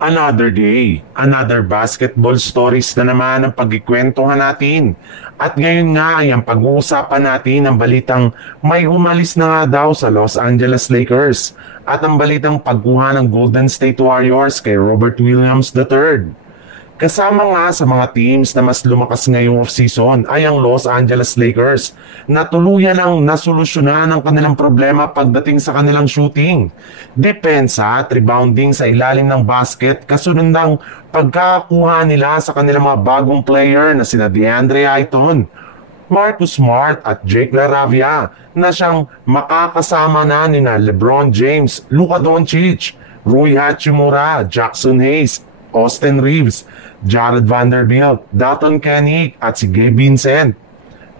Another day, another basketball stories na naman ang pagkikwentuhan natin. At ngayon nga ay ang pag-uusapan natin ang balitang may umalis na nga daw sa Los Angeles Lakers at ang balitang pagkuha ng Golden State Warriors kay Robert Williams III. Kasama nga sa mga teams na mas lumakas ngayong offseason ay ang Los Angeles Lakers na tuluyan ang nasolusyonan ang kanilang problema pagdating sa kanilang shooting, depensa at rebounding sa ilalim ng basket kasunod ng pagkakakuha nila sa kanilang mga bagong player na sina DeAndre Ayton, Marcus Smart at Jake LaRavia na siyang makakasama na nina LeBron James, Luka Doncic, Rui Hachimura, Jackson Hayes, Austin Reeves, Jared Vanderbilt, Dalton Kenick at si Gabe Vincent.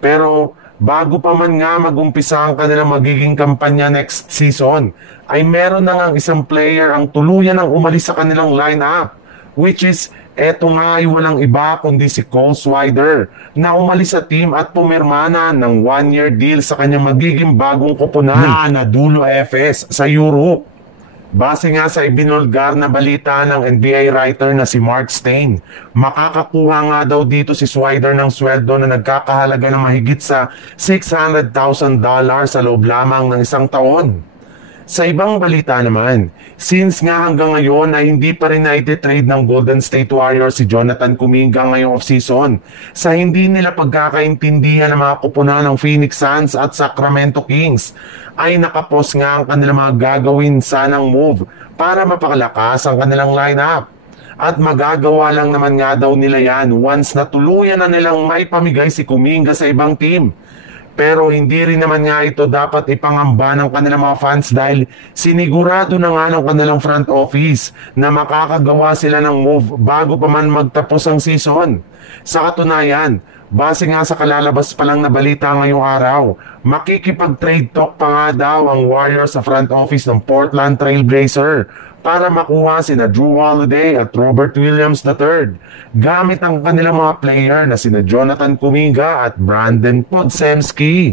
Pero bago pa man nga magumpisa ang kanilang magiging kampanya next season, ay meron na ngang isang player ang tuluyan ang umalis sa kanilang lineup, which is eto nga ay walang iba kundi si Cole Swider na umalis sa team at pumirma na ng 1-year deal sa kanyang magiging bagong koponan na Anadolu Efes sa Europe. Base nga sa ibinulgar na balita ng NBA writer na si Mark Stein, makakakuha nga daw dito si Swider ng sweldo na nagkakahalaga ng mahigit sa $600,000 sa loob lamang ng isang taon. Sa ibang balita naman, since nga hanggang ngayon ay hindi pa rin na-trade ng Golden State Warriors si Jonathan Kuminga ngayong offseason sa hindi nila pagkakaintindihan ng mga kupunan ng Phoenix Suns at Sacramento Kings, ay nakapos nga ang kanilang mga gagawin sanang move para mapakalakas ang kanilang lineup. At magagawa lang naman nga daw nila yan once na tuluyan na nilang maipamigay si Kuminga sa ibang team. Pero hindi rin naman nga ito dapat ipangamba ng kanilang mga fans dahil sinigurado na nga ng kanilang front office na makakagawa sila ng move bago pa man magtapos ang season. Sa katunayan, base nga sa kalalabas pa lang na balita ngayong araw, makikipag-trade talk pa nga daw ang Warriors sa front office ng Portland Trail Blazer para makuha sina Jrue Holiday at Robert Williams III gamit ang kanilang mga player na sina Jonathan Kuminga at Brandon Podziemski.